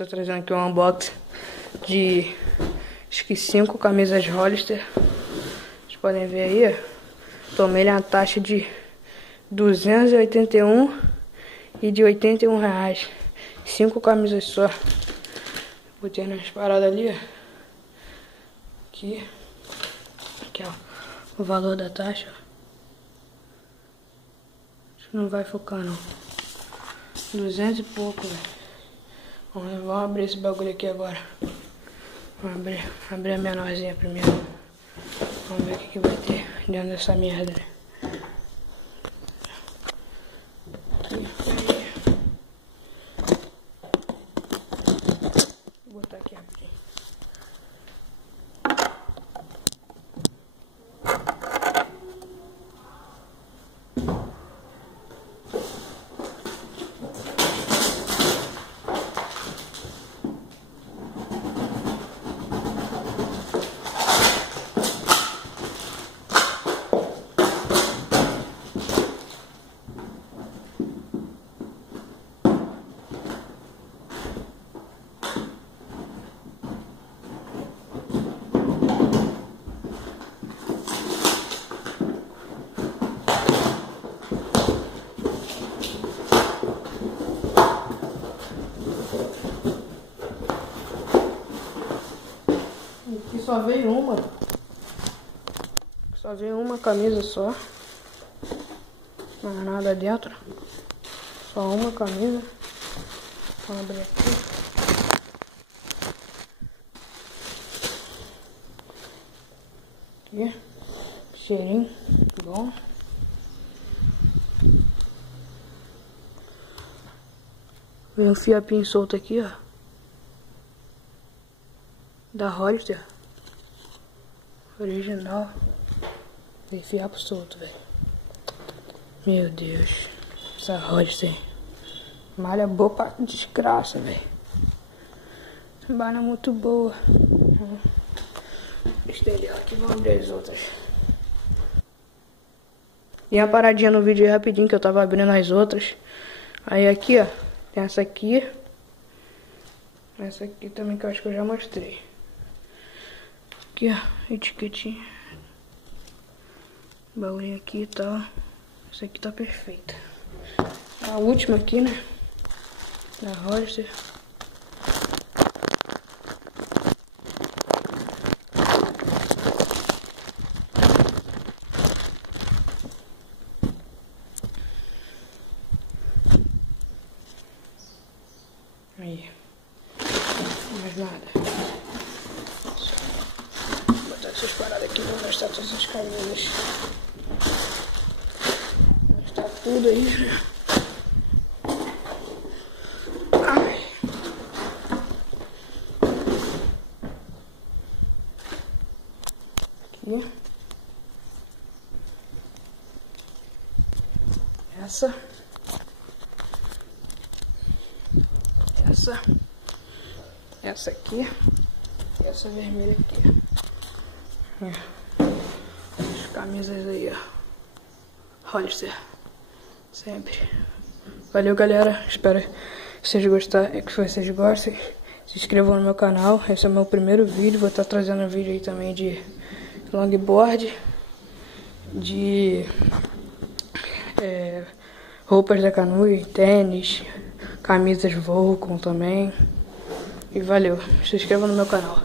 Tô trazendo aqui um unboxing de acho que 5 camisas Hollister. Vocês podem ver aí, ó. Tomei uma taxa de 281 e de 81 reais. 5 camisas só. Botei nas paradas ali, ó. Aqui, ó, o valor da taxa. Acho que não vai focar não. 200 e pouco, velho. Vamos abrir esse bagulho aqui agora. Vamos abrir a menorzinha primeiro. Vamos ver o que vai ter dentro dessa merda, né? Vou botar aqui rapidinho. Aqui só veio uma. Só veio uma camisa só. Não há nada dentro. Só uma camisa. Vou abrir aqui. Aqui. Cheirinho bom. Vem um fiapinho solto aqui, ó. Da Hollister. Original. Tem fiapo solto, velho. Meu Deus. Essa Hollister. Malha boa pra desgraça, velho. Malha muito boa. Estendeu aqui, vamos abrir as outras. E uma paradinha no vídeo aí rapidinho, que eu tava abrindo as outras. Aí aqui, ó. Tem essa aqui. Essa aqui também que eu acho que eu já mostrei. Aqui, ó, etiquetinha. Bagulho aqui e tal. Essa aqui tá perfeita. A última aqui, né? Da Hollister. Aí. Mais nada. Essas paradas aqui, vou mostrar todas as camisas. Vou mostrar tudo aí, né? Ai. Aqui. Essa. Essa aqui. E essa vermelha aqui. As camisas aí, ó. Hollister. Sempre. Valeu, galera. Espero que vocês gostem. Que vocês gostem. Se inscrevam no meu canal. Esse é o meu primeiro vídeo. Vou estar trazendo um vídeo aí também de longboard. De roupas da Canoe, tênis, camisas Vulcan também. E valeu. Se inscrevam no meu canal.